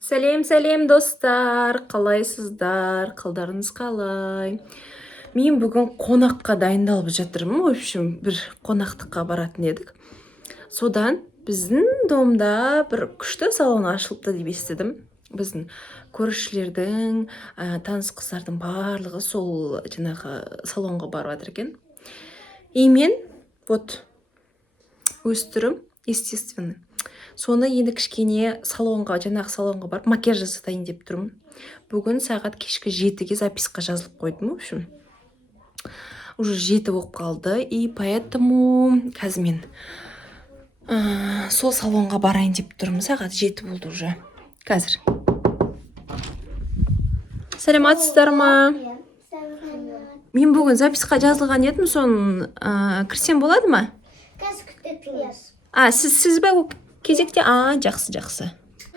Сәлем достар, қалайсыздар, қалдарыңыз қалай? Мен бүгін қонаққа дайындалып жатырмын. В общем, бір қонақтыққа баратын едік. Содан біздің домда бір күшті салон ашылыпты деп естідім. Біздің көршілердің, таныс қыздардың барлығы сол жаңағы салонға барып жатыр екен. И мен вот өз түрім естественно. Соны енді кішкене жаңағы салонға барып макияж жасатайын деп тұрмын. Бүгін сағат кешкі 7-ге записқа жазылып қойдым, в общем. Уже 7 болып қалды, и поэтому қазір мен сол салонға барайын деп тұрмын. Сағат 7 болды уже. Қазір. Сәлематсыздар ма? Мен бүгін записқа жазылған едім, соны кірсем болады ма? Қазір күтетіңіз. Сіз бе кезекте? Жақсы.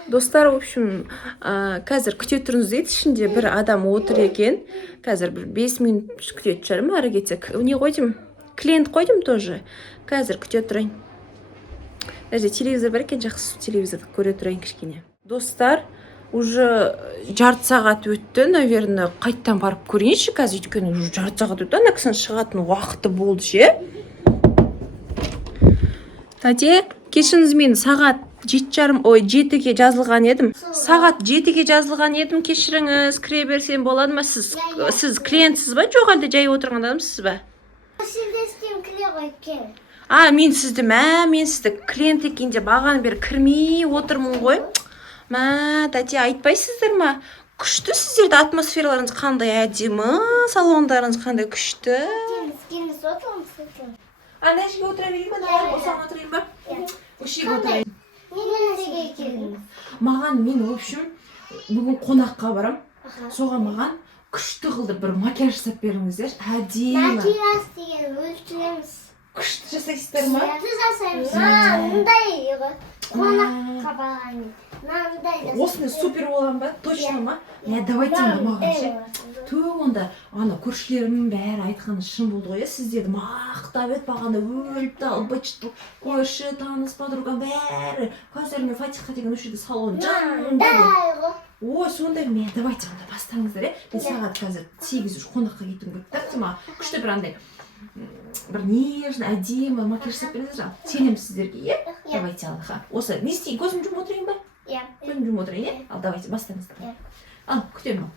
Достар, в общем, қазір күте тұрыңыз дейді, ішінде бір адам отыр екен. Қазір бір 5 минут күтетін шығармын, ары кетсек. Не қойдым? Клиент қойдым тоже. Қазір күте тұрайын. Даже телевизор бар екен, жақсы телевизорды көре тұрайын кішкене. Достар, уже жарты сағат өтті, наверное, қайттан барып көрейінші қазір, өйткені уже жарты сағат өтті, ана кісінің шығатын уақыты болды ше. Тәте, кешіріңіз, мен сағат 7-ге жазылған едім. Сағат 7-ге жазылған едім, кешіріңіз, кіре берсем болады ма? Сіз клиентсіз ба, жоқ әлде жай отырған адамсыз ба? Сізден кіре ғой кел. Мен сізді клиент екен деп аған бері кірмей отырмын ғой. Тәте, айтпайсыздар ма? Күшті сіздерді, атмосфераларыңыз қандай әдемі, салондарыңыз қандай күшті. Келіңіз отырыңыз. Ана жерге отыра берейін ба? Осыған отырайын ба? Осы жерге отырайын. Неге келіңіз? Мен, в общем, бүгін қонаққа барам. Соған маған күшті қылды бір макияж жасап беріңіздер. Әдемі. Макияж деген өлтіреміз. Күшті жасайсыздар ма? Күшті жасаймыз. Мындай қонаққа барған. Осыны супер болам ба? Точно ма? Давайте маған ше. Онда көршілерімнің бәрі айтқаны шын болды ғой. Сіздерді мақтап еді, бағана өліпті, албачты, көрші, таныс, подругам бәрі. Қазір мен Фатиха деген өшеді салон жанында. Ой, сондай мен, давайте онда бастаңыздар, мен сағат қазір 8 уже қонаққа кетуім керек. Так, сема күшті бір андай бір нежный, әдемі макияж жасап беріңіздер. Сенемін сіздерге, Давайте алға. Осы, не істейін, көзім жұмып отырайын ба? Көзім жұмып отырайын, давайте бастаңыздар. Күтемін.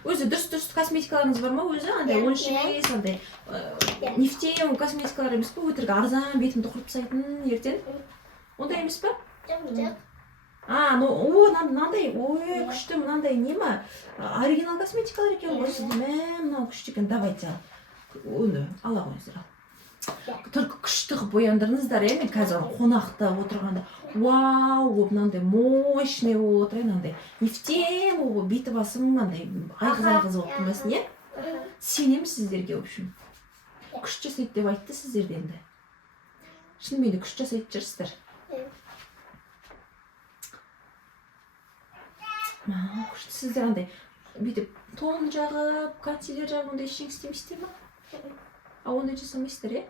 Өзі дұрыс косметикаларыңыз бар ма? Өзі андай 13 емес, андай нефтем косметикалар емес па? Өтірік арзан, бетімді құрып тастайтын ертең. Ондай емес па? Жоқ. Мынандай, күшті, мынандай не ма? Оригинал косметикалар екен ғой, сізді мынау күшті екен, давайте оны ала қойыңыздар. Только күшті қып бояндырыңыздар, мен қазір қонақта отырғанда вау, мынандай мощный болып отырайын, андай нефтем болып, беті басым андай айғыз болып тұрмасын, Сенемін сіздерге, в общем. Күшті жасайды деп айтты сіздерді енді. Шынымен де күшті жасайды жүрсіздер. Күшті сіздер андай бүйтіп тон жағып, консилер жағып, ондай ештеңе істемейсіздер ма? Ондай жасамайсыздар,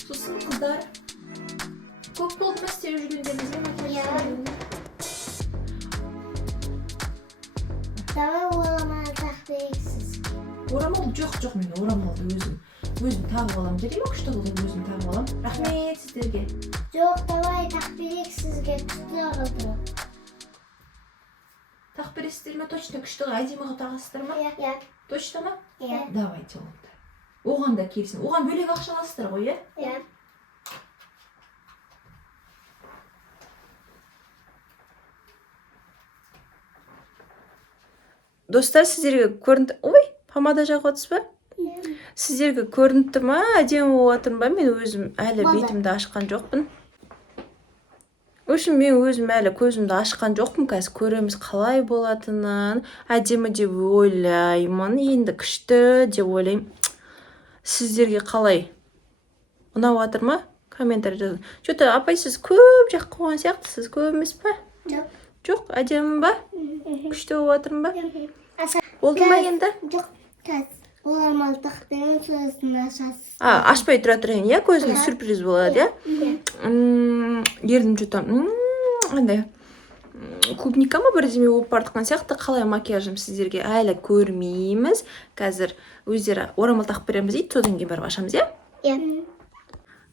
Сосын қыздар, көп болды ма істеп жүргендеріңізге? Давай орамал тақпайсыз. Орамал жоқ, мен орамалды өзім тағып алам. Жарай ма, күшті қылды өзім тағып алам. Рахмет сіздерге. Жоқ, давай тақпайық сізге күшті қылды. Тақ бересіздер ма? Точно күшті әдемі қылып тағасыздар ма? Точно ма? Давайте онда. Оған да келсін. Оған бөлек ақша аласыздар ғой, Достар, сіздерге көрінді... Помада жағып отырсыз ба? Сіздерге көрінді ма? Әдемі болып жатырмын ба? Мен өзім әлі бетімді ашқан жоқпын. В общем, мен өзім әлі көзімді ашқан жоқпын. Қазір көреміз қалай болатынын. Әдемі деп ойлаймын. Енді күшті деп ойлаймын. Сіздерге қалай? Ұнап жатыр ма? Комментарий жазыңыз. Что-то апай, сіз көп жаққа қойған сияқтысыз, көп емес па? Жоқ, әдемі ба? Күшті болып жатырмын ба? Аса Болды ма енді? жоқ тас. Орамал тақпен сөзін ашасыз. Ашпай тұра тұрайын, иә? Көзіне сюрприз болады, иә? Ердім что-то. Андай клубника ма бірдеме болып бардыққан сияқты. Қалай макияжым сіздерге әлі көрмейміз. Қазір өздері орамал тақып береміз дейді, содан кейін барып ашамыз, иә? Иә.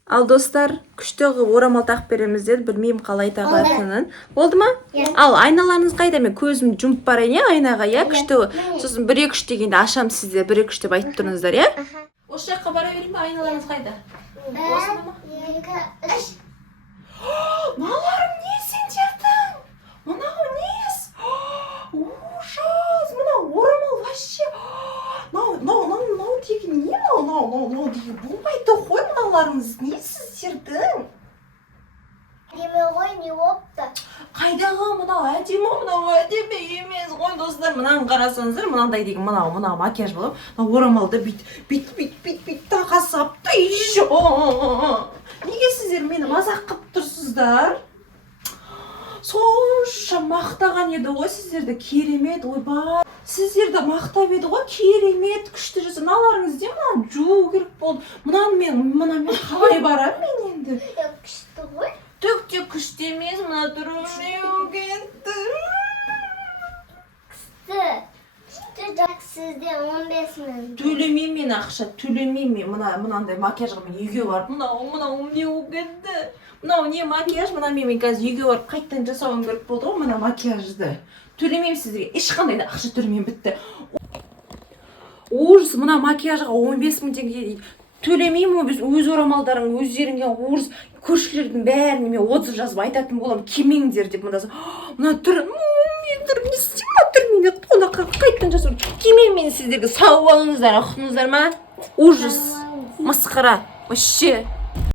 Ал достар, күшті орамал тағып береміз деді, білмеймін қалай тағатынын. Болды ма? Иә. Ал айналарыңыз қайда? Мен көзімді жұмып барайын, иә, айнаға, иә, күшті. Сосын 1-2 дегенде ашам сізде, 1-2 деп айтып тұрыңыздар, иә? Осы жаққа бара берейін бе? Айналарыңыз қайда? Осында ма? 2, 3. Мыналарым не сендердің? Мынау нес? Ужас! Мынау орамал вообще. Мынау деген не мынау деген болмайды ғой, мыналарыңыз не сіздердің? Әдемі ғой, не опты? Қайдағы мынау әдемі емес ғой достар. Мынаны қарасаңыздар, мынандай деген мынау макияж болады. Мынау орамалды бит таға сапты. Неге сіздер мені мазақ қылып тұрсыздар? Сонша мақтаған еді ғой сіздерді, керемет, ойбай. Сіздерді мақтап еді ғой, керемет, күшті жасы. Мыналарыңыз де мынаны жуу керек болды. Мынамен қалай барам мен енді? Күшті ғой. Түк те күшті емес, мына түрмеу кетті. Күшті жақ сізде 15 мың. Төлемеймін мен ақша, төлемеймін мен мынандай макияжға мен үйге барып. Мынау не болып кетті? Мынау не макияж, мен қазір үйге барып қайттан жасауым керек болды ғой мына макияжды. Төлемеймін сіздерге, ешқандай да ақша төлемеймін, бітті. Ужас, мына макияжға 15 мың теңге дейді. Төлемеймін, өз орамалдарың өздеріңе орыс көршілердің бәріне мен отзыв жазып айтатын болам, кемеңдер деп. Мына түр, не істеймін, түрмейді, қонаққа қайттан жасауым. Кемеймін сіздерге, сау болыңыздар, ұқтыңыздар ма? Ужас, масқара, вообще.